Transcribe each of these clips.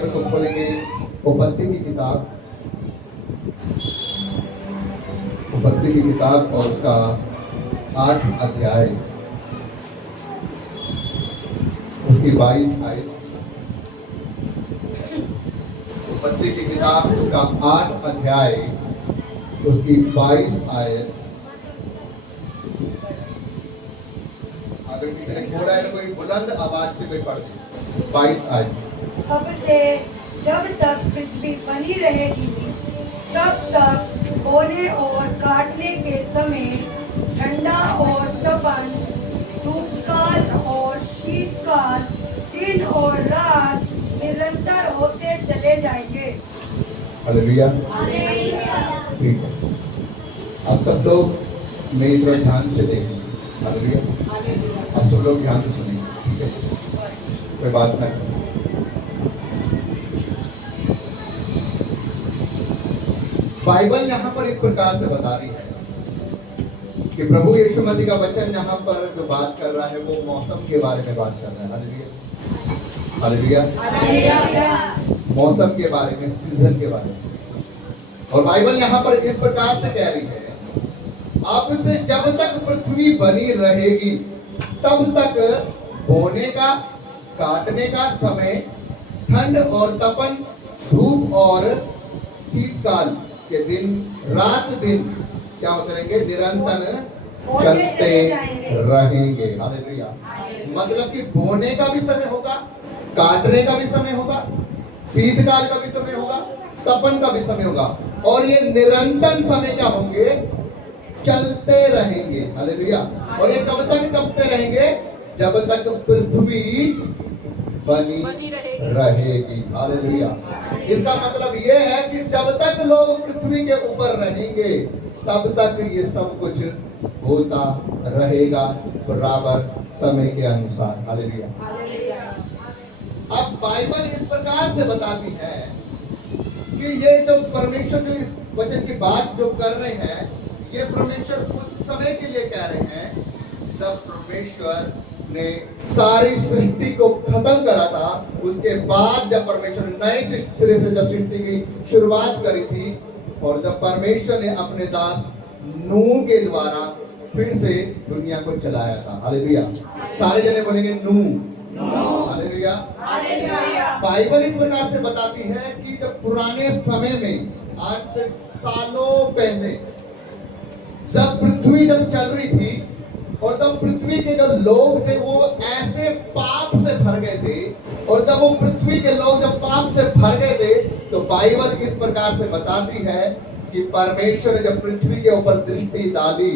को खोलेंगे उपपत्ति की किताब, उपपत्ति की किताब और उसका 8 अध्याय, उसकी 22 आयत। उपपत्ति की किताब उसका 8 अध्याय, उसकी 22 आयत। अगर किसी ने छोड़ा है तो कोई बुलंद आवाज से कोई पढ़ दे। 22 आयत। अब से जब तक पृथ्वी बनी रहेगी तब तक बोने और काटने के समय ठंडा और तपन, धूपकाल और शीतकाल, दिन और रात निरंतर होते चले जाएंगे। हालेलुया। ठीक है, आप सब लोग मेरी तरफ ध्यान से देखेंगे। हालेलुया। आप सब लोग ध्यान से सुनेंगे, ठीक है? कोई बात नहीं। बाइबल यहाँ पर इस प्रकार से बता रही है कि प्रभु यीशु मसीह का वचन यहाँ पर जो बात कर रहा है वो मौसम के बारे में बात कर रहा है। Hallelujah, hallelujah. मौसम के बारे में, सीजन के बारे में। और बाइबल यहाँ पर इस प्रकार से कह रही है, अब से जब तक पृथ्वी बनी रहेगी तब तक बोने का, काटने का समय, ठंड और तपन, धूप और शीतकाल के दिन, रात दिन क्या होते रहेंगे? निरंतर चलते रहेंगे। हालेलुया। मतलब कि बोने का भी समय होगा, काटने का भी समय होगा, शीतकाल का भी समय होगा, तपन का भी समय होगा, और ये निरंतर समय क्या होंगे? चलते रहेंगे। हालेलुया। और ये कब तक चलते रहेंगे? जब तक पृथ्वी बनी रहेगी। हालेलुया। इसका मतलब ये है कि जब तक लोग पृथ्वी के ऊपर रहेंगे तब तक ये सब कुछ होता रहेगा बराबर समय के अनुसार। हालेलुया। अब बाइबल इस प्रकार से बताती है कि ये जो परमेश्वर जो इस वचन की बात जो कर रहे हैं, ये परमेश्वर उस समय के लिए कह रहे हैं जब परमेश्वर ने सारी सृष्टि को खत्म करा था। उसके बाद जब परमेश्वर ने नए सिरे से जब सृष्टि की शुरुआत करी थी, और जब परमेश्वर ने अपने दास नूह के द्वारा फिर से दुनिया को चलाया था। हालेलुया। सारे जने बोलेंगे नूह। हालेलुया। बाइबल इस प्रकार से बताती है कि जब पुराने समय में, आज से सालों पहले, जब पृथ्वी जब चल रही थी और जब पृथ्वी के जो लोग थे वो ऐसे पाप से भर गए थे, और जब वो पृथ्वी के लोग जब पाप से भर गए थे तो बाइबल इस प्रकार से बताती है कि परमेश्वर ने जब पृथ्वी के ऊपर दृष्टि डाली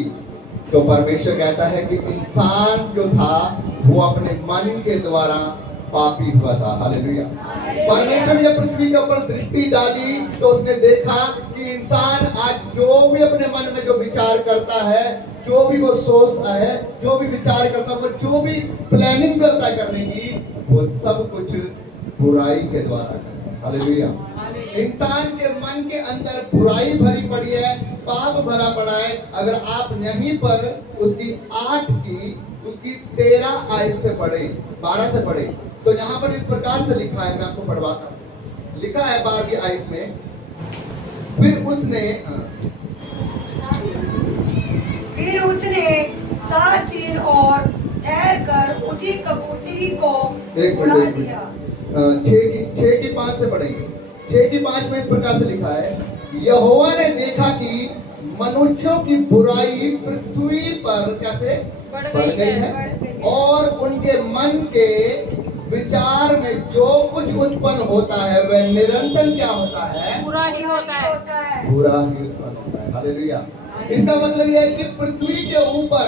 तो परमेश्वर कहता है कि इंसान जो था वो अपने मन के द्वारा पापी हुआ था। हालेलुया। परमेश्वर ने जब पृथ्वी के ऊपर दृष्टि डाली तो उसने देखा कि इंसान आज जो भी अपने मन में जो विचार करता है, जो भी वो सोचता है, जो भी विचार करता है, वो जो भी प्लानिंग करता है करने की, वो सब कुछ बुराई के द्वारा करता है। हालेलुया। इंसान के मन के अंदर बुराई भरी पड़ी है, पाप भरा पड़ा है। अगर आप यहीं पर उसकी 8 की उसकी 13 आयत से पढ़े, 12 से पढ़े, तो यहाँ पर इस प्रकार से लिखा है, मैं आपको पढ़वाता हूँ। लिखा है 12वीं आयत में, फिर उसने 7 दिन और ठहर कर उसी कबूतरी को उड़ा दिया। 6 की 5 से पढ़ेंगे। 6 की 5 में इस प्रकार से लिखा है, यहोवा ने देखा कि मनुष्यों की बुराई पृथ्वी पर कैसे बढ़ गई है, और उनके मन के विचार में जो कुछ उत्पन्न होता है वह निरंतर क्या होता है? बुरा ही होता है। बुरा ही उत्पन्न होता है। हालेलुया। इसका मतलब यह है कि पृथ्वी के ऊपर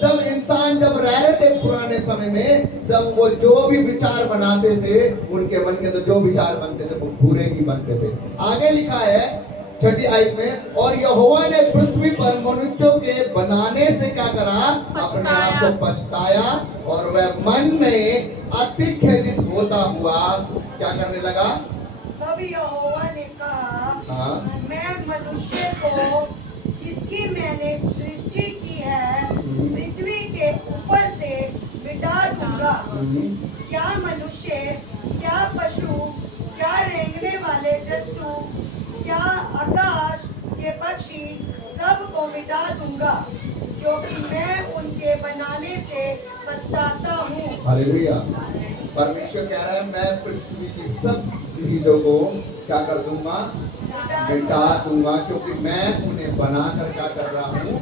जब इंसान जब रह रहे थे पुराने समय में, जब वो जो भी विचार बनाते थे, उनके मन के तो जो विचार बनते थे वो बुरे ही बनते थे। आगे लिखा है 6ठी आयत में, और यहोवा ने पृथ्वी पर मनुष्यों के बनाने से क्या करा? अपने आप को पछताया, और वह मन में अति खेदित होता हुआ क्या करने लगा? तब यहोवा ने कहा, मैं मनुष्य को जिसकी मैंने सृष्टि की है पृथ्वी के ऊपर से मिटा दूंगा। क्या मनुष्य, क्या पशु, क्या या आकाश के पक्षी सबको मिटा दूंगा, क्योंकि मैं उनके बनाने से पछताता हूँ। हालेलुया। परमेश्वर कह रहा है मैं पृथ्वी की सब चीजों को क्या कर दूंगा, मिटा दूंगा, क्योंकि मैं उन्हें बनाकर क्या कर रहा हूँ,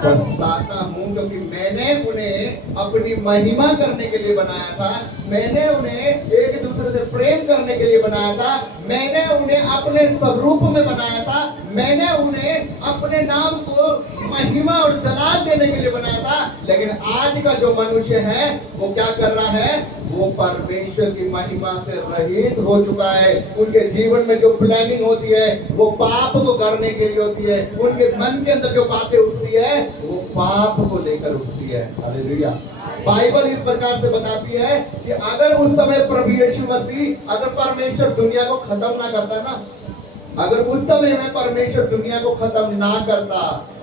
पछताता हूँ, क्योंकि मैंने उन्हें अपनी महिमा करने के लिए बनाया था, मैंने उन्हें एक दूसरे से प्रेम करने के लिए बनाया था, मैंने उन्हें अपने स्वरूप में बनाया था, मैंने उन्हें अपने नाम को महिमा और जलाल देने के लिए बनाया था। लेकिन आज का जो मनुष्य है वो क्या कर रहा है, वो परमेश्वर की महिमा से रहित हो चुका है। उनके जीवन में जो प्लानिंग होती है वो पाप को करने के लिए होती है, उनके मन के अंदर जो बातें उठती है वो पाप को लेकर उठती है। हालेलुया। बाइबल इस प्रकार से बताती है कि अगर उस समय प्रभु यीशु मसीह, अगर परमेश्वर दुनिया को खत्म ना करता ना, अगर उस समय में परमेश्वर दुनिया को खत्म ना करता,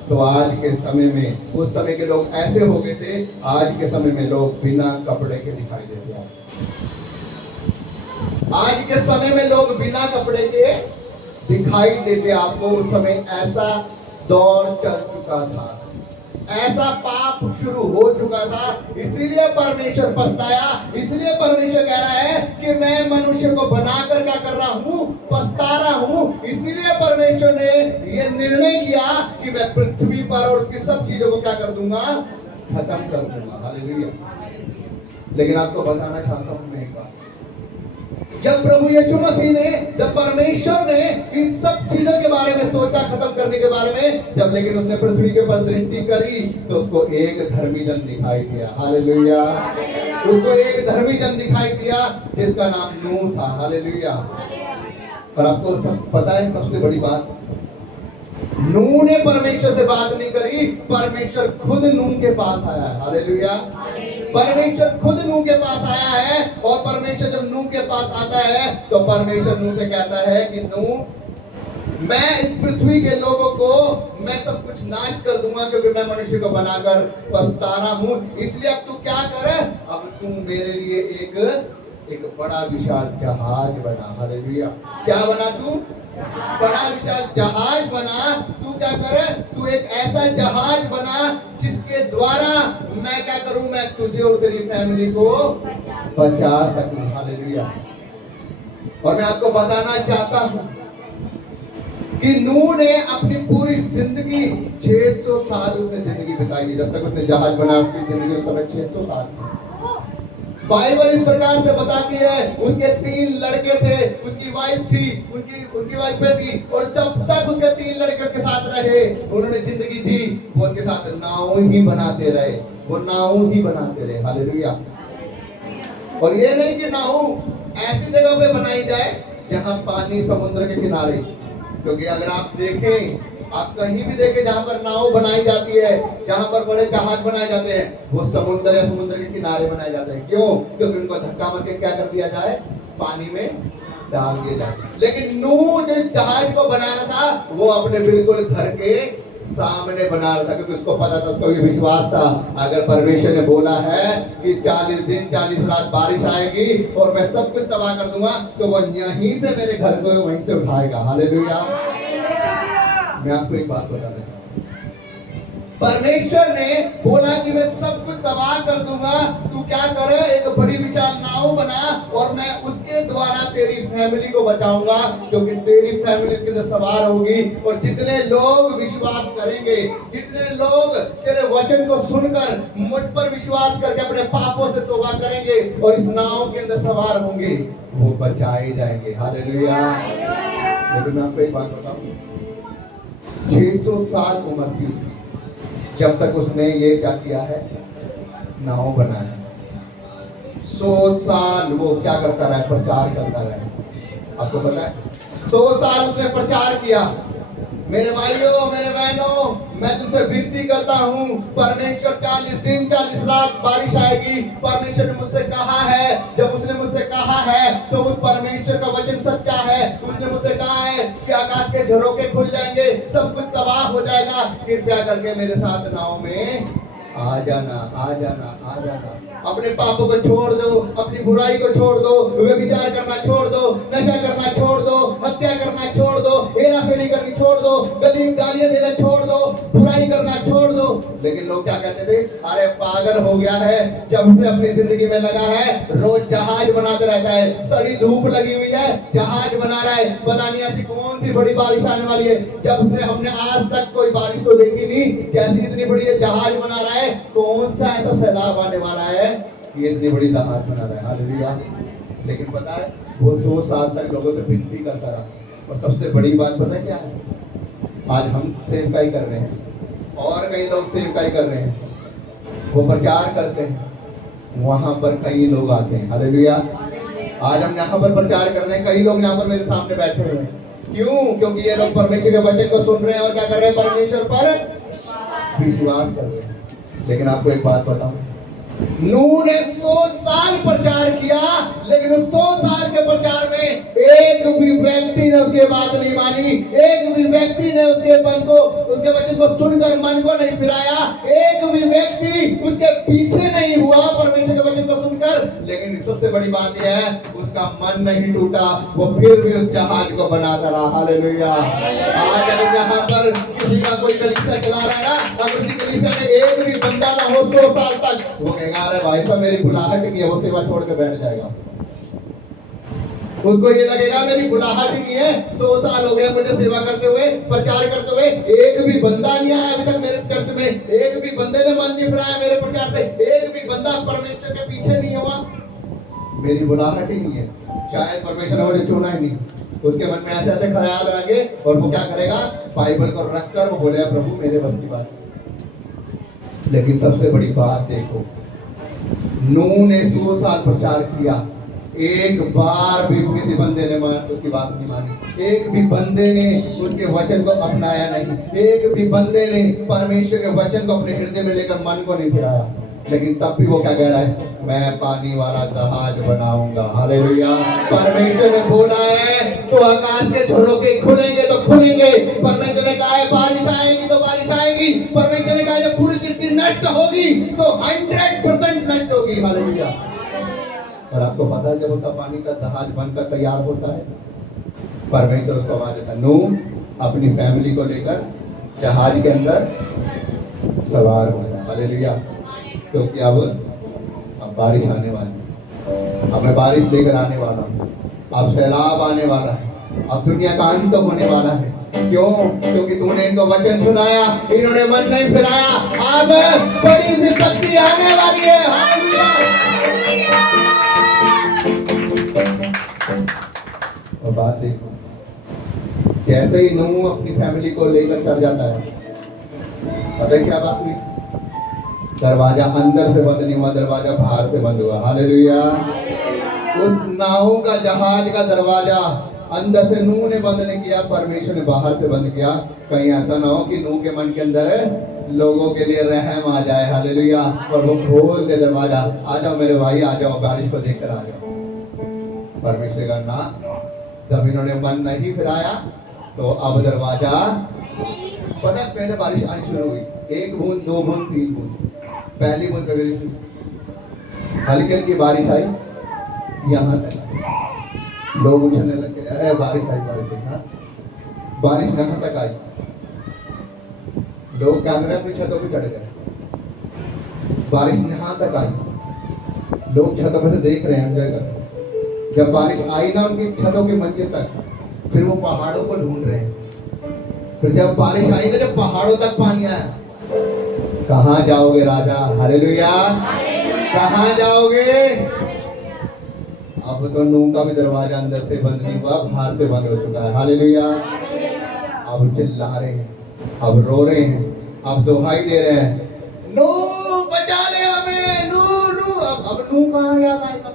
तो आज के समय में, उस समय के लोग ऐसे हो गए थे, आज के समय में लोग बिना कपड़े के दिखाई देते हैं। आज के समय में लोग बिना कपड़े के दिखाई देते। आपको उस समय ऐसा दौर चल चुका था, ऐसा पाप शुरू हो चुका था, इसीलिए परमेश्वर पछताया। इसलिए परमेश्वर कह रहा है कि मैं मनुष्य को बनाकर क्या कर रहा हूँ, पछता रहा हूँ। इसीलिए परमेश्वर ने ये निर्णय किया कि मैं पृथ्वी पर और उसकी सब चीजों को क्या कर दूंगा, खत्म कर दूंगा। हालेलुया। लेकिन आपको बताना चाहता हूँ मैं एक बात, जब प्रभु यीशु मसीह ने, जब परमेश्वर ने इन सब चीजों के बारे में सोचा, खत्म करने के बारे में, जब लेकिन उसने पृथ्वी के ऊपर दृष्टि करी तो उसको एक धर्मी जन दिखाई दिया। हालेलुया। उसको एक धर्मी जन दिखाई दिया जिसका नाम नूह था। हालेलुया। और आपको सब पता है सबसे बड़ी बात, नूह ने परमेश्वर से बात नहीं करी, परमेश्वर खुद नूह के पास आया। हालेलुया। परमेश्वर खुद नूह के पास आया है, और परमेश्वर जब नूह के पास आता है तो परमेश्वर नूह से कहता है कि नूह, मैं इस पृथ्वी के लोगों को मैं सब कुछ नाश कर दूंगा, क्योंकि मैं मनुष्य को बनाकर पछता रहा हूं। इसलिए अब तू क्या कर, अब तू मेरे लिए एक बड़ा विशाल जहाज बना। हालेलुया। क्या बना तू, बड़ा विशाल जहाज बना। तू क्या करे, तू एक ऐसा जहाज बना जिसके द्वारा मैं क्या करूं, मैं तुझे और तेरी फैमिली को बचा सकूं। हालेलुया। और मैं आपको बताना चाहता हूं कि नूह ने अपनी पूरी जिंदगी 600 साल उसने जिंदगी बिताई है। जब तक उसने जहाज बनाया उसकी जिंदगी उस समय 600 साल थी। बाइबल इस प्रकार से बताती है, उसके 3 लड़के थे, उसकी वाइफ थी, उनकी वाइफें थी, और जब तक उसके 3 लड़के के साथ रहे, उन्होंने जिंदगी जी, वो उनके साथ नाव ही बनाते रहे, वो नाव ही बनाते रहे। हालेलुया। और ये नहीं कि नाव ऐसी जगह पे बनाई जाए जहां पानी समुद्र के किनारे, क्योंकि अगर आप देखें, आप कहीं भी देखें जहां पर नाव बनाई जाती है, जहां पर बड़े जहाज बनाए जाते हैं, वो समुद्र या समुद्र के किनारे बनाए जाते हैं। क्यों? क्योंकि उनको धक्का मार के क्या कर दिया जाए, पानी में डाल दिया जाए। लेकिन नूह जो जहाज को बना रहा था वो अपने बिल्कुल घर के सामने बना रहा था, क्योंकि उसको पता था, उसको ये विश्वास था, अगर परमेश्वर ने बोला है कि 40 दिन 40 रात बारिश आएगी और मैं सब कुछ तबाह कर दूंगा, तो वो यहीं से मेरे घर को वहीं से उठाएगा। हालेलुया। मैं आपको एक बात बता रहा हूं, परमेश्वर ने बोला कि मैं सब कुछ तबाह कर दूंगा, तू क्या करे, एक बड़ी विशाल नाव बना और मैं उसके द्वारा तेरी फैमिली को बचाऊंगा, क्योंकि तेरी फैमिली उसके अंदर सवार होगी। और जितने लोग विश्वास करेंगे, जितने लोग तेरे वचन को सुनकर मुझ पर विश्वास करके अपने पापों से तौबा करेंगे और इस नाव के अंदर सवार होंगे, वो बचाए जाएंगे। हालेलुया। लेकिन मैं आपको एक बात बताऊं, 600 साल उम्र थी उसकी जब तक उसने ये क्या किया है, नाव बनाया। 100 साल वो क्या करता रहा, प्रचार करता रहा। आपको पता है 100 साल उसने प्रचार किया। मेरे भाइयों, मेरे बहनों, मैं तुमसे विनती करता हूँ, परमेश्वर 40 दिन 40 रात बारिश आएगी, परमेश्वर ने मुझसे कहा है। जब उसने मुझसे कहा है तो उस परमेश्वर का वचन सच्चा है। उसने मुझसे कहा है कि आकाश के झरोखे खुल जाएंगे, सब कुछ तबाह हो जाएगा, कृपया करके मेरे साथ नाव में आ जाना, आ जाना, आ जाना। अपने पापों को छोड़ दो, अपनी बुराई को छोड़ दो, व्यभिचार करना छोड़ दो, नशा करना छोड़ दो, हत्या करना छोड़ दो, लोग क्या कहते थे, अरे पागल हो गया है, जब से अपनी जिंदगी में लगा है रोज जहाज बनाते रहता है, सड़ी धूप लगी हुई है जहाज बना रहा है, पता नहीं ऐसी कौन सी बड़ी बारिश आने वाली है, जब से हमने आज तक कोई बारिश तो देखी नहीं, जैसी इतनी बड़ी है जहाज बना रहा है, कौन सा ऐसा सैलाब आने वाला है कि इतनी बड़ी जहाज बना रहा है। हालेलुया। लेकिन पता है वो 2 साल तक लोगों से विनती करता रहा, और सबसे बड़ी बात पता है क्या है, आज हम सेवकाई कर रहे हैं और कई लोग सेवकाई कर रहे हैं, वो प्रचार करते हैं, वहां पर कई लोग आते हैं। हालेलुया। आज हम यहाँ पर प्रचार कर रहे हैं, कई लोग यहाँ पर मेरे सामने बैठे हुए हैं, क्यों? क्योंकि ये लोग परमेश्वर के वचन को सुन रहे हैं और क्या कर रहे हैं, परमेश्वर पर विश्वास कर रहे हैं। लेकिन आपको एक बात बताऊं, नूह ने 100 साल प्रचार किया, लेकिन उस 100 साल के प्रचार में एक भी व्यक्ति ने उसके बात नहीं मानी, एक भी व्यक्ति ने उसके वचन को सुनकर मन को नहीं फिराया, एक भी व्यक्ति उसके पीछे नहीं हुआ परमेश्वर के वचन को सुनकर। लेकिन सबसे बड़ी बात यह है, उसका मन नहीं टूटा, वो फिर भी उस जहाज को बनाता रहा। हालेलुया। आज अगर यहाँ पर किसी का कोई कलीसिया चला रहा है ना, अगर उसी कलीसिया में एक भी बंदा ना हो 100 साल तक, वो कहेगा अरे भाई साहब मेरी बुलाहट नहीं है, वो सेवा छोड़ के बैठ जाएगा। उसको ये लगेगा मेरी बुलाहट ही नहीं है, 100 साल हो गए मुझे सेवा करते हुए, प्रचार करते हुए, एक भी बंदा नहीं आया अभी तक मेरे चर्च में, एक भी बंदे ने मन नहीं फिराया मेरे प्रचार से, एक भी बंदा परमेश्वर के पीछे नहीं हुआ, मेरी बुलाहट ही नहीं है, शायद परमेश्वर ने मुझे चुना ही नहीं। उसके मन में ऐसे ऐसे ख्याल आएंगे, और वो क्या करेगा, बाइबल को रखकर वो बोलेगा प्रभु मेरे बस की बात। लेकिन सबसे बड़ी बात देखो, नूह ने 100 साल प्रचार किया, एक बार भी किसी बंदे ने उसकी बात नहीं मानी, एक भी बंदे ने उसके वचन को अपनाया नहीं, एक भी बंदे ने परमेश्वर के वचन को अपने हृदय में लेकर मन को नहीं फिराया। लेकिन तब भी वो क्या कह रहा है, मैं पानी वाला जहाज बनाऊंगा। हालेलुया। परमेश्वर ने बोला है तो आकाश के झरोखे खुलेंगे तो खुलेंगे, परमेश्वर ने कहा है बारिश आएगी तो बारिश आएगी, परमेश्वर ने कहा है पूरी सृष्टि नष्ट होगी तो 100% नष्ट होगी। हालेलुया। और आपको पता है जब उसका पानी का जहाज बनकर तैयार होता है, परमेश्वर उसको आवाज देता है, नूह अपनी फैमिली को लेकर जहाज के अंदर सवार हो जाए। हालेलुया। क्योंकि अब बारिश आने वाली, अब मैं बारिश लेकर आने वाला हूँ, अब सैलाब आने वाला है, अब दुनिया का अंत तो होने वाला है। क्यों? क्योंकि तूने इनको वचन सुनाया, इन्होंने मन नहीं फिराया, अब बड़ी विपत्ति आने वाली है। और बात देखो, जैसे ही नूह अपनी फैमिली को लेकर चल जाता है, पता है क्या बात हुई, दरवाजा अंदर से बंद नहीं हुआ, दरवाजा बाहर से बंद हुआ। हालेलुया। उस नाव का जहाज का दरवाजा अंदर से नूह ने बंद नहीं किया, परमेश्वर ने बाहर से बंद किया। कहीं ऐसा ना हो कि नूह के मन के अंदर लोगों के लिए रहम आ जाए। हालेलुया। और वो खोल दे दरवाजा, आ जाओ मेरे भाई, आ जाओ, बारिश को देखकर आ जाओ। परमेश्वर का ना, जब इन्होंने मन नहीं फिराया तो अब दरवाजा, पता है पहले बारिश आनी शुरू हुई, 1 बूंद 2 बूंद 3 बूंद, पहली बूंद पे हल्की हल्की बारिश आई, यहाँ तक लोग उछलने लगे, अरे बारिश आई बारिश आई। बारिश यहाँ तक आई, लोग कैमरे अपनी छतों पे चढ़ गए, बारिश यहाँ तक आई, लोग छतों पे से देख रहे हैं, एंजॉय कर रहे हैं। जब बारिश आई ना उनकी छतों की मंजिल तक, फिर वो पहाड़ों को ढूंढ रहे हैं। फिर जब बारिश आई ना, जब पहाड़ों तक पानी आया, कहाँ जाओगे राजा? हालेलुया। कहाँ जाओगे? अब तो नूह का भी दरवाजा अंदर से बंद नहीं हुआ, बाहर से बंद हो चुका है। हालेलुया। अब चिल्ला रहे हैं, अब रो रहे हैं, अब दुहाई दे रहे हैं, नूह बचा ले हमें, नूह नूह। अब नूह कहाँ याद आएगा?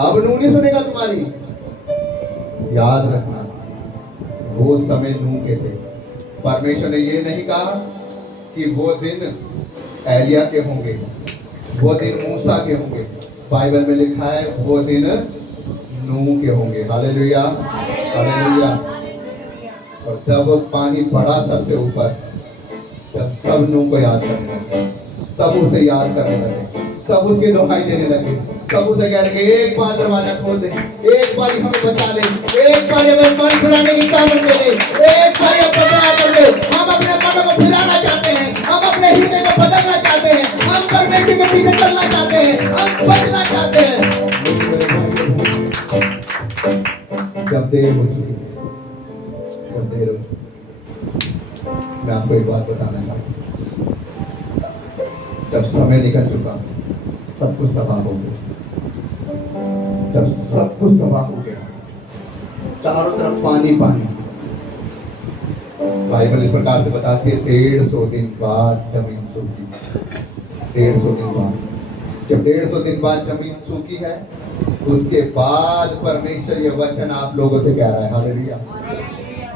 अब नूह नहीं सुनेगा तुम्हारी। याद रखना, वो समय नूह के थे। परमेश्वर ने ये नहीं कहा कि वो दिन एलिया के होंगे, वो दिन मूसा के होंगे। बाइबल में लिखा है वो दिन नूह के होंगे। हालेलुया। हालेलुया। और जब पानी पड़ा सबसे ऊपर, जब सब नूह को याद करने लगे, सब उसे याद करने लगे, सब उसकी दुहाई देने लगे, सब उसे कह रहे एक बार दरवाजा खोल दे, एक बार हमें बचा ले, एक बार हमें मन फिराने की ताकत दे ले, एक बार बचा कर दे। हम अपने मन को फिराना चाहते हैं, हम अपने हृदय को जब देर हो चुकी है, जब देर हो चुकी, मैं आपको एक बात बताना चाहता हूँ। जब समय निकल चुका, सब कुछ तबाह हो गया। जब सब कुछ तबाह हो गया, चारों तरफ पानी पानी, बाइबल इस प्रकार से बताती है 150 दिन बाद जमीन सूखी। 150 दिन बाद, जब 150 दिन बाद जमीन सूखी है, उसके बाद परमेश्वर ये वचन आप लोगों से कह रहा है, हालेलुया।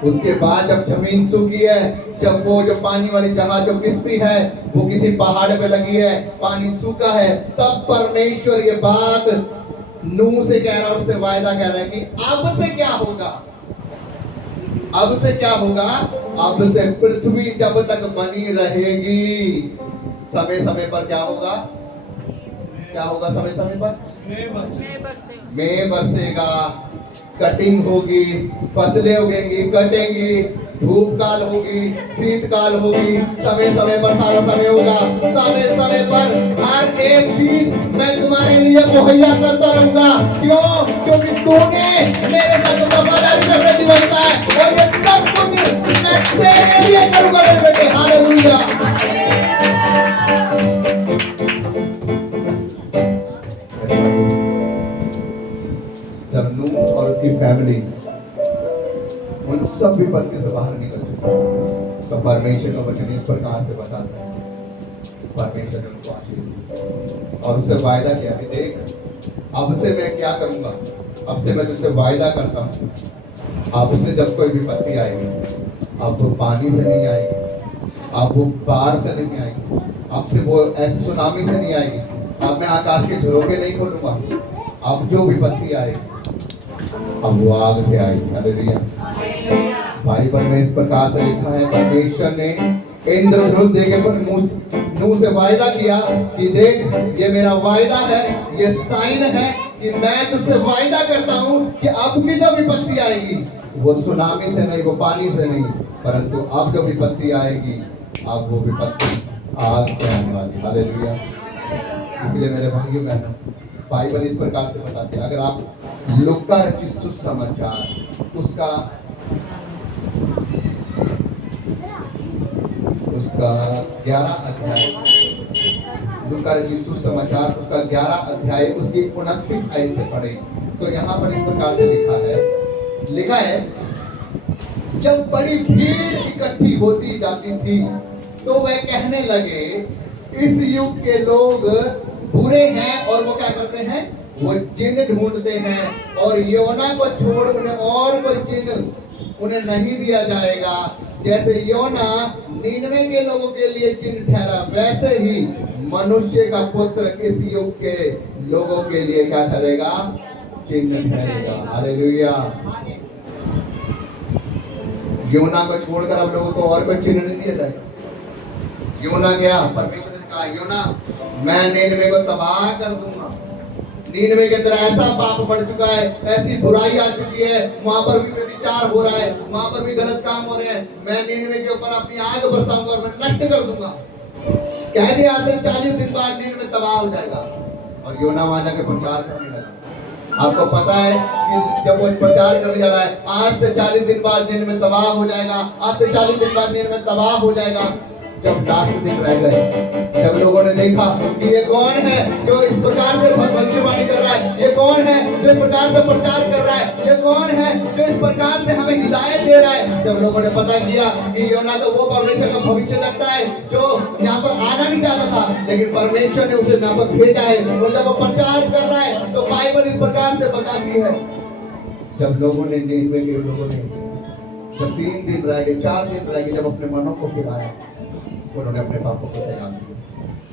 उसके बाद जब जमीन सूखी है, जब वो जो पानी वाली जगह जो किश्ती है वो किसी पहाड़ पे लगी है, पानी सूखा है, तब परमेश्वर ये बात नूह से कह रहा है, उससे वायदा कह रहा है कि अब से क्या होगा, अब से क्या होगा, अब से पृथ्वी जब तक बनी रहेगी, समय समय पर क्या होगा, क्या होगा समय समय पर में बरसेगा, कटिंग होगी, फसलें उगेंगी, कटेंगी, धूप काल होगी, शीतकाल होगी, समय समय पर सारा समय होगा, समय समय पर हर एक चीज मैं तुम्हारे लिए मुहैया करता रहूंगा। क्यों? क्योंकि तूने मेरे साथ वफादारी से प्रति बनता है, और ये सब कुछ मैं तेरे लिए करूंगा मेरे बेटे, हालेलुया। जब नूह और उसकी फैमिली उन सब विपत्ति से बाहर निकल चुके, तो परमेश्वर का वचन इस प्रकार से बताता है, परमेश्वर ने उनको आशीष दी और उससे वायदा किया कि देख अब से मैं क्या करूंगा, अब से मैं तुझसे वायदा करता हूँ, अब से जब कोई विपत्ति आएगी, अब वो पानी से नहीं आएगी, अब वो बाढ़ से नहीं आएगी, अब से वो ऐसे सुनामी से नहीं आएगी, अब मैं आकाश के झरोखे नहीं खोलूंगा, अब जो विपत्ति आएगी अब वो आग से आएगी, हालेलुया। बाइबल में इस प्रकार से लिखा है, परमेश्वर ने इंद्रधनुष देके पर नूह से वायदा किया कि देख ये मेरा वायदा है, ये साइन है कि मैं तुझसे वायदा करता हूँ कि अब की जो विपत्ति आएगी वो सुनामी से नहीं, वो पानी से नहीं, परंतु अब जो विपत्ति आएगी अब वो विपत्ति आग से आने वाली, हालेलुया। इसलिए मेरे भाइयों बहनों, बाइबल इस प्रकार से बताते हैं, अगर आप लूका रचित सुसमाचार उसका 11 अध्याय, लूका रचित सुसमाचार उसका 11 अध्याय उसकी 29 आयत से पढ़े तो यहाँ पर इस प्रकार से लिखा है जब बड़ी भीड़ इकट्ठी होती जाती थी तो वह कहने लगे इस युग के लोग बुरे हैं और वो क्या करते हैं, वो चिन्ह ढूंढते हैं और योना को छोड़ उन्हें और कोई चिन्ह उन्हें नहीं दिया जाएगा। जैसे योना नीनवे के लोगों के लिए चिन्ह ठहरा, वैसे ही मनुष्य का पुत्र इस युग के लोगों के लिए क्या ठहरेगा, चिन्ह ठहरेगा, हालेलुया। योना को छोड़कर अब लोगों को और कोई चिन्ह नहीं दिया जाएगा। योना गया, परमेश्वर ने कहा योना मैं नीनवे को तबाह कर दूंगा, नीनवे के अंदर ऐसा पाप बढ़ चुका है, ऐसी बुराई आ चुकी है, वहां पर भी व्यभिचार हो रहा है, वहां पर भी गलत काम हो रहे हैं, मैं नीनवे के ऊपर अपनी आग बरसाऊंगा और मैं नष्ट कर दूंगा। कह दिया 40 दिन बाद नीनवे तबाह हो जाएगा। और योना वहां जाके प्रचार करने लगा। आपको पता है कि जब वो प्रचार करने जा रहा है, आज से 40 दिन बाद नीनवे तबाह हो जाएगा, आज से 40 दिन बाद नीनवे तबाह हो जाएगा। जब लास्ट दिन रह गए, जब लोगों ने देखा कि ये कौन है जो इस प्रकार से भविष्यवाणी कर रहा है, ये कौन है जो इस प्रकार से प्रचार कर रहा है, ये कौन है जो इस प्रकार से हमें हिदायत दे रहा है, जब लोगों ने पता किया कि योना तो वो परमेश्वर का भविष्य लगता है जो यहाँ पर आना नहीं चाहता था, लेकिन परमेश्वर ने उसे यहाँ पर भेजा है और जब वो प्रचार कर रहा है तो बाइबल इस प्रकार से बताती है जब लोगों ने नीनवे के लोगों ने जब 3 दिन रह गए, 4 दिन रह गए, जब अपने मनों को फिराया, उन्होंने अपने पापों को त्याग दिया,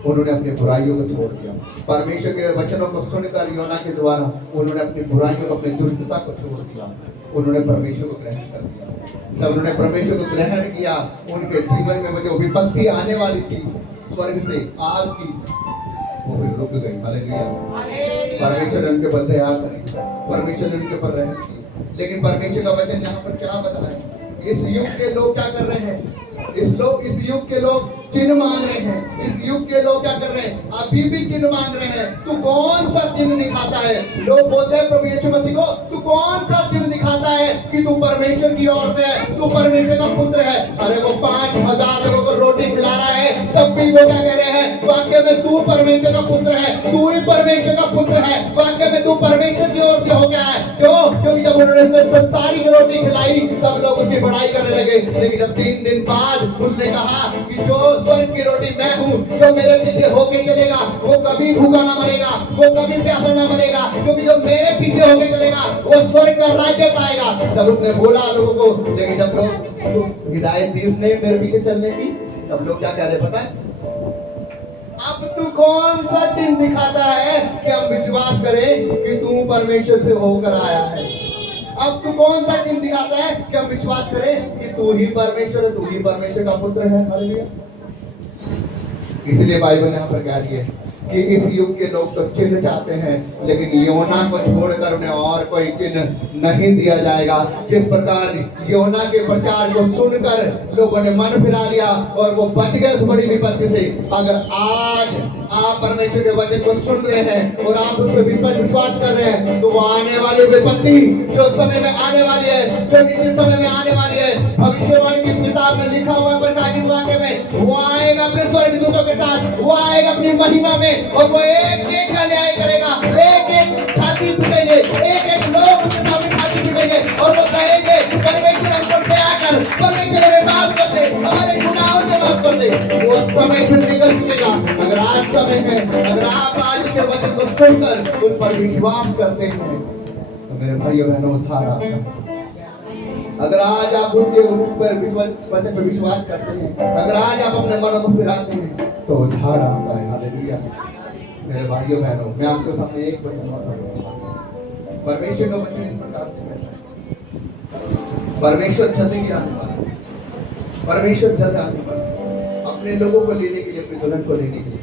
उन्होंने अपनी बुराइयों को छोड़ दिया। परमेश्वर के वचनों को सुनकर योना के द्वारा उन्होंने अपनी बुराइयों को, अपनी दुष्टता को छोड़ दिया, उन्होंने परमेश्वर को ग्रहण कर दिया। जब उन्होंने परमेश्वर को ग्रहण किया, उनके जीवन में वो जो विपत्ति आने वाली थी स्वर्ग से आग की, वो फिर रुक गई, हालेलुया। परमेश्वर ने उनके ऊपर दया करी, परमेश्वर ने उनके ऊपर रहम की। लेकिन परमेश्वर का वचन यहाँ पर क्या बता है, इस युग के लोग क्या कर रहे हैं, इस युग के लोग चिन्ह मांग रहे हैं, इस युग के लोग क्या कर रहे हैं, अभी भी चिन्ह मांग रहे हैं। तू कौन सा चिन्ह दिखाता है? लोग बोलते हैं प्रभु यीशु मसीह को तू कौन सा चिन्ह दिखाता है की ओर से है, तू परमेश्वर का पुत्र है। अरे वो 5,000 लोगों को रोटी खिला रहा है, तब भी वो क्या कह रहे हैं, वाक्य में तू परमेश्वर का पुत्र है, तू ही परमेश्वर का पुत्र है। वाक्य में तू परमेश्वर की ओर से हो गया है। क्यों? क्योंकि जब उन्होंने सारी रोटी खिलाई तब लोग उसकी बड़ाई करने लगे। लेकिन जब 3 दिन बाद उसने कहा कि जो स्वर्ग की रोटी मैं हूँ, जो मेरे पीछे होके चलेगा वो कभी भूखा ना मरेगा, वो कभी प्यासा ना मरेगा, क्योंकि जो मेरे पीछे होके चलेगा वो स्वर्ग का राज्य पाएगा। जब उसने बोला लोगों को, लेकिन जब लोग हिदायत दी उसने मेरे पीछे चलने की, तब लोग क्या कह रहे पता है? अब तू कौन सा चिन्ह दिखाता है कि हम विश्वास करें कि तू परमेश्वर से होकर आया है? अब तू कौन सा चिन्ह दिखाता है कि हम विश्वास करें कि तू ही परमेश्वर है, तू ही परमेश्वर का पुत्र है? हालेलुया। इसलिए बाइबल यहाँ पर कह रही है कि इस युग के लोग तो चिन्ह चाहते हैं, लेकिन योना को छोड़कर उन्हें और कोई चिन्ह नहीं दिया जाएगा। जिस प्रकार योना के प्रचार को सुनकर लोगों ने मन फिरा लिया और वो बच गए उस बड़ी विपत्ति से, अगर आज आप परमेश्वर के वचन को सुन रहे हैं और आप उस पर विश्वास कर रहे हैं, तो वो आने वाली विपत्ति जो समय में आने वाली है, जो जिस समय में आने वाली है, भविष्यवाणी की किताब में लिखा हुआ प्रकाशित वाक्य में, वो आएगा अपने स्वर्गदूतों के साथ, वो आएगा अपनी महिमा में और वो एक एक का न्याय करेगा। एक एक छाती पीटेंगे, एक एक लोग उसके सामने छाती पीटेंगे और वो कहेंगे परमेश्वर हम पर दया कर, परमेश्वर हमें माफ कर दे, हमारे गुनाहों से माफ कर दे। वो समय फिर निकल चुकेगा। अगर आज समय है, अगर आप आज के वचन को सुनकर उन पर विश्वास करते हैं, तो मेरे भाइयों बहनों उद्धार आपका। अगर आज आप उनके ऊपर वचन पर विश्वास करते हैं, अगर आज आप अपने मनों को फिराते हैं, तो उद्धार आपका है। हालेलुया। मेरे भाइयों बहनों, मैं आपके सामने एक वचन और पढ़ूंगा। परमेश्वर का वचन इस प्रकार से कहता है, परमेश्वर जल्दी की आने वाला है, परमेश्वर जल्द आने वाला है अपने लोगों को लेने के लिए, अपने दुल्हन को लेने के लिए।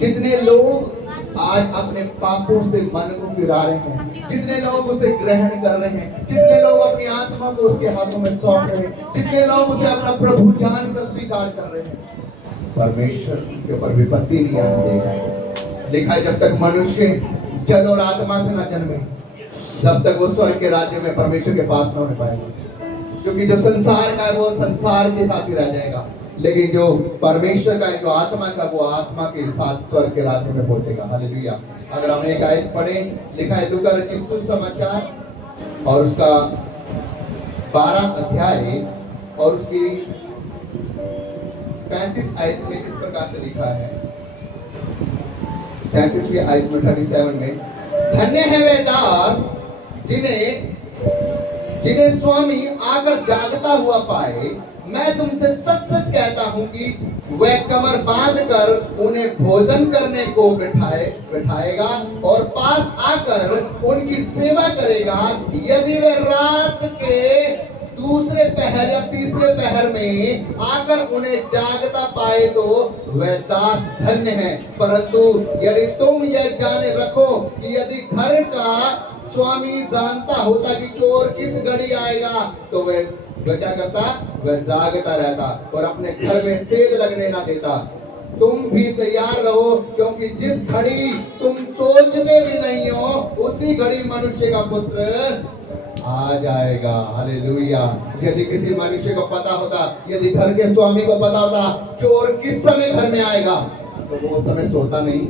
जितने लोग आज अपने पापों से मन को फिरा रहे हैं, जितने लोग उसे ग्रहण कर रहे हैं, जितने लोग अपनी आत्मा को उसके हाथों में सौंप रहे हैं, जितने लोग उसे अपना प्रभु जानकर स्वीकार कर रहे हैं, परमेश्वर के ऊपर विपत्ति नहीं आने देगा। लिखा है जब तक मनुष्य जल और आत्मा से न जन्मे, तब तक वो स्वर्ग के राज्य में परमेश्वर के पास न हो पाएगा। क्योंकि जो संसार का है वो संसार के साथ ही रह जाएगा, लेकिन जो परमेश्वर का है, जो आत्मा का, वो आत्मा के साथ स्वर्ग के राज्य में पहुंचेगा। हालेलुया। अगर हम एक आयत पढ़ें, लिखा है लूका रचित सुसमाचार और उसका 12 अध्याय और उसकी 35 आयत में इस प्रकार से लिखा है, 37वीं आयत में 37 में, धन्य है वे दास जिन्हें स्वामी आकर जागता हुआ पाए। मैं तुमसे सच सच कहता हूँ कि वह कमर बांध कर उन्हें भोजन करने को बैठाएगा और पास आकर उनकी सेवा करेगा। यदि वे रात के दूसरे पहर या तीसरे पहर में आकर उन्हें जागता पाए तो वह दास धन्य है। परंतु यदि तुम यह जाने रखो कि यदि घर का स्वामी जानता होता कि चोर किस घड़ी आएगा, तो वह क्या करता? वह जागता रहता और अपने घर में सेध लगने ना देता। तुम भी तैयार रहो, क्योंकि जिस घड़ी तुम सोचते भी नहीं हो, उसी घड़ी मनुष्य का पुत्र आ जाएगा। हालेलुया। यदि किसी मनुष्य को पता होता, यदि घर के स्वामी को पता होता चोर किस समय घर में आएगा, तो वो उस समय सोता नहीं,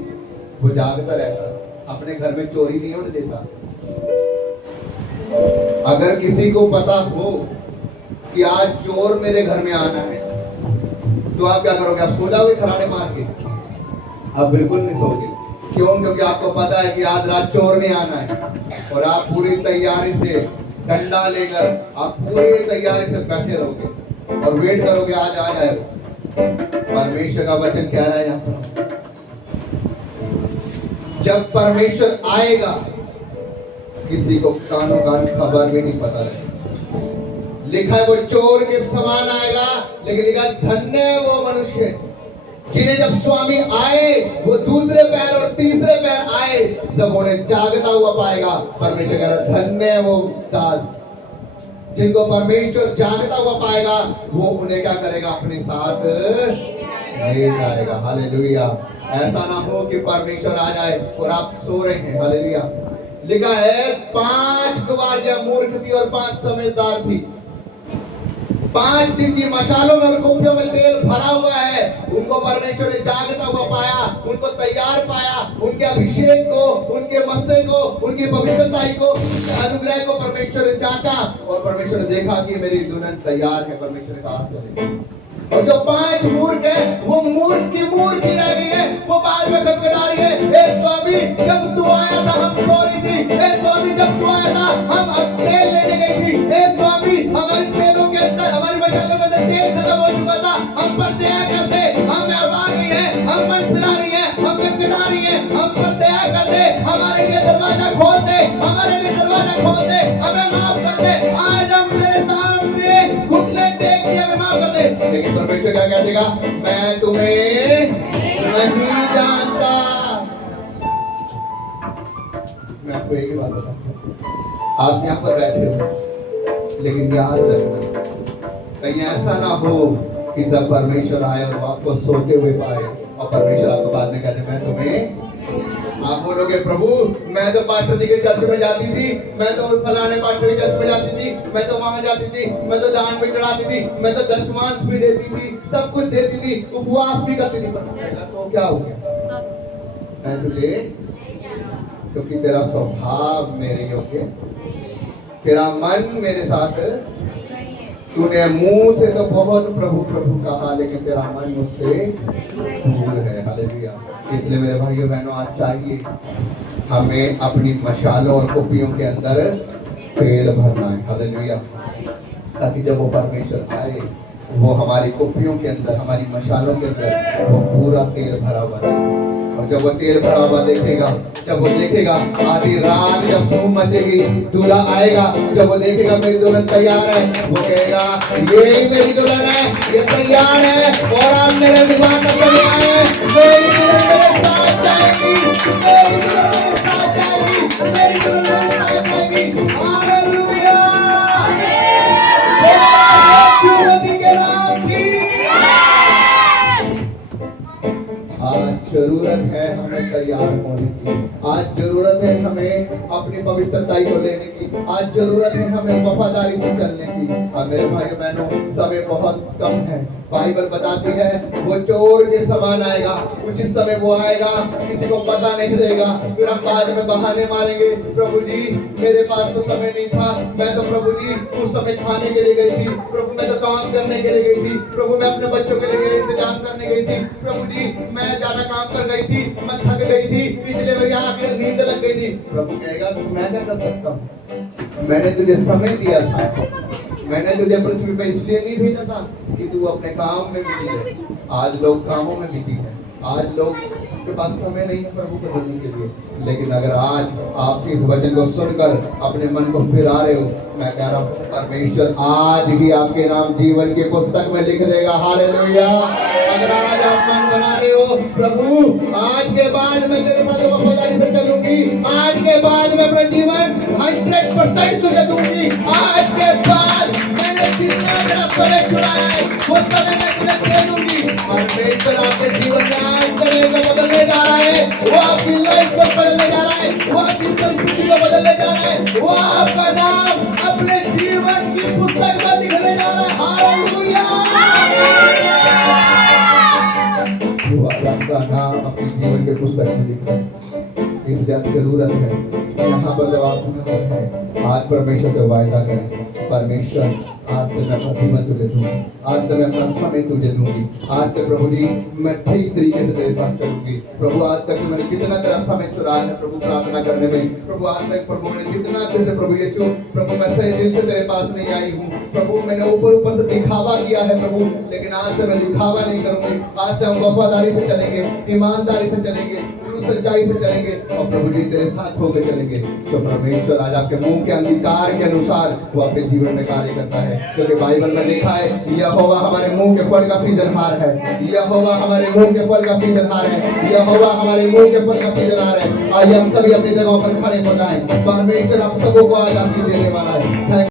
वो जागता रहता, अपने घर में चोरी नहीं होने देता। अगर किसी को पता हो कि आज चोर मेरे घर में आना है, तो आप क्या करोगे? आप सो जाओगे खराड़े मार के? आप बिल्कुल नहीं सोओगे। क्यों? क्योंकि आपको पता है कि आज रात चोर ने आना है और आप पूरी तैयारी से डंडा लेकर आप पूरी तैयारी से बैठे रहोगे और वेट करोगे आज आ जाए। परमेश्वर का वचन कह रहा है यहाँ पर, जब परमेश्वर आएगा किसी को कानों कान खबर भी नहीं पता रहेगा। लिखा है वो चोर के समान आएगा, लेकिन लिखा धन्य है वो मनुष्य जिन्हें जब स्वामी आए वो दूसरे पैर और तीसरे पैर आए, जब उन्हें जागता हुआ पाएगा। परमेश्वर कह रहा धन्य है वो दास जिनको परमेश्वर जागता हुआ पाएगा, वो उन्हें क्या करेगा? अपने साथ ले जाएगा। हालेलुया। ऐसा ना हो कि परमेश्वर आ जाए और आप सो रहे हैं। हालेलुया। लिखा है 5 गवारियां मूर्ख थी और 5 समझदार थी। 5 दिन की मशालों में और कुप्पियों में तेल भरा हुआ है। उनको परमेश्वर ने जागता हुआ पाया, उनको तैयार पाया, उनके अभिषेक को, उनके मत्स्य को, उनकी पवित्रता को, अनुग्रह को परमेश्वर ने जांचा और परमेश्वर ने देखा कि मेरी दुल्हन तैयार है। परमेश्वर ने कहा चले। और जो 5 मूर्ख है वो मूर्ख की रह गई है। वो बाद में खटखटा रही है, ए स्वामी जब तू आया था हम सो रही थी, ए स्वामी जब तू आया था हम तेल लेने गई थी, ए स्वामी हमारे तेलों के अंदर, हमारी मशालों के अंदर तेल खत्म हो चुका था, हम पर दया कर दे, हम आ गई है, हम मन पिला रही है, हम खटखटा रही है, हम पर दया कर दे, हमारे लिए दरवाजा खोल दे, हमारे लिए दरवाजा खोल दे, हमें माफ कर दे, आज हम मेरे सामने घुटने टेक के हमें माफ कर दे। लेकिन परमेश्वर क्या कह देगा, मैं तुम्हें नहीं जानता। मैं आपको एक ही बात बताता हूँ, आप यहाँ पर बैठे हो, लेकिन याद रखना कहीं ऐसा ना हो कि जब परमेश्वर आए और आपको सोते हुए पाए और परमेश्वर आपको बाद में कहते मैं तुम्हें, आप बोलोगे प्रभु मैं तो पास्टर जी के चर्च में जाती थी, मैं तो फलाने पास्टर के चर्च में जाती थी, मैं तो वहां जाती थी, मैं तो दान भी चढ़ाती थी, मैं तो दशमांश भी देती थी, सब कुछ देती थी, उपवास भी करती थी। तो क्या हो गया, मैं तुझे, क्योंकि तेरा स्वभाव मेरे योग्य, तेरा मन मेरे साथ, तूने मुंह से तो बहुत प्रभु प्रभु कहा लेकिन तेरा मन मुझसे दूर है। हालेलुया। इसलिए मेरे भाइयों बहनों आज चाहिए हमें अपनी मशालों और कुप्पियों के अंदर तेल भरना है। हालेलुया। ताकि जब वो परमेश्वर आए वो हमारी कुप्पियों के अंदर, हमारी मशालों के अंदर वो पूरा तेल भरा हुआ है। और जब वो तेल भरा हुआ देखेगा, जब वो देखेगा आधी रात जब धूम मचेगी, दूल्हा आएगा, जब वो देखेगा मेरी दुल्हन तैयार है, वो कहेगा ये मेरी दुल्हन है, ये तैयार है और आप मेरे विवाह करने में आए हैं, मेरी दुल्हन मेरे साथ जाएगी, मेरी दुल्हन मेरे साथ जाएगी, मेरी दुल्हन मेरे साथ जाएगी। हालेलुया। यीशु के नाम की आज जरूरत है हमें तैयार होने की, आज जरूरत है हमें अपनी पवित्रता को लेने की, आज जरूरत है हमें वफादारी से चलने की। और मेरे भाइयों बहनों समय बहुत कम है। बाइबल बताती है वो चोर के समान आएगा, कुछ इस समय वो आएगा किसी को पता नहीं रहेगा, फिर हम बाद में बहाने मारेंगे, प्रभु जी मेरे पास तो समय नहीं था, मैं तो प्रभु जी उस समय खाने के लिए गई थी, प्रभु मैं तो काम करने के लिए गई थी, प्रभु मैं अपने बच्चों के लिए इंतजाम करने गई थी, प्रभु जी मैं ज्यादा काम कर गई थी, मैं थक गई थी, इसलिए मेरी आंखें नींद लग गई थी। प्रभु कहेगा मैं क्या कर सकता हूँ, मैंने तुझे समय दिया था, मैंने तुझे पृथ्वी पे इसलिए नहीं भेजा था कि तू अपने काम में बिजी रहे। आज लोग कामों में बिजी है, आज लोग के पास समय नहीं है प्रभु को देने के लिए। लेकिन अगर आज आप इस वचन को सुनकर अपने मन को फिरा रहे हो, मैं कह रहा हूँ परमेश्वर आज ही आपके नाम जीवन की पुस्तक में लिख देगा। हालेलुया। अगर आज आप मन बना रहे हो प्रभु आज के बाद मैं तेरे साथ वफादारी से चलूंगी, आज के बाद मैं अपना जीवन 100% तुझे दूंगी, आज के बाद मैंने जितना मेरा समय चुराया है वो समय मैं तुझे दे दूंगी। परमेश्वर आपके जीवन में आज समय को बदलने जा रहा है, वो आपकी लाइफ को बदलने जा रहा है, वो आपकी परिस्थिति को बदलने जा रहा है, वो आपका नाम अपने जीवन की पुस्तक में लिखने जा रहा है। हालेलुया। वो आपका नाम अपने जीवन के पुस्तक में लिख रहा है। इसलिए जरूरत है यहाँ पर जब आप है आज परमेश्वर से वायदा करें, परमेश्वर आज से मैं अपना जीवन तुझे दूंगी, आज से मैं अपना समय तुझे दूंगी, आज से प्रभु जी मैं ठीक तरीके से तेरे साथ चलूंगी। प्रभु आज तक मैंने जितना तेरा समय चुराया है प्रभु प्रार्थना करने में, प्रभु आज तक प्रभु मैंने जितना तेरे प्रभु यीशु प्रभु मैं सही दिल से तेरे पास नहीं आई हूँ प्रभु, मैंने ऊपर से दिखावा किया है प्रभु, लेकिन आज से मैं दिखावा नहीं करूंगी, आज से हम वफादारी से चलेंगे, ईमानदारी से चलेंगे, सच्चाई से चलेंगे और प्रभु जी तेरे साथ होकर चलेंगे। तो परमेश्वर आज आपके मुंह के अंगीकार के अनुसार वो अपने जीवन में कार्य करता है, क्योंकि बाइबल में लिखा है यहोवा हमारे मुंह के फल का सीजनहार है, यहोवा हमारे मुंह के फल का सीजनहार है, यहोवा हमारे मुंह के फल का सीजनहार है। आइए हम सभी अपनी जगहों पर खड़े हो जाएं, परमेश्वर आप सबों को आज आशीष देने वाला है।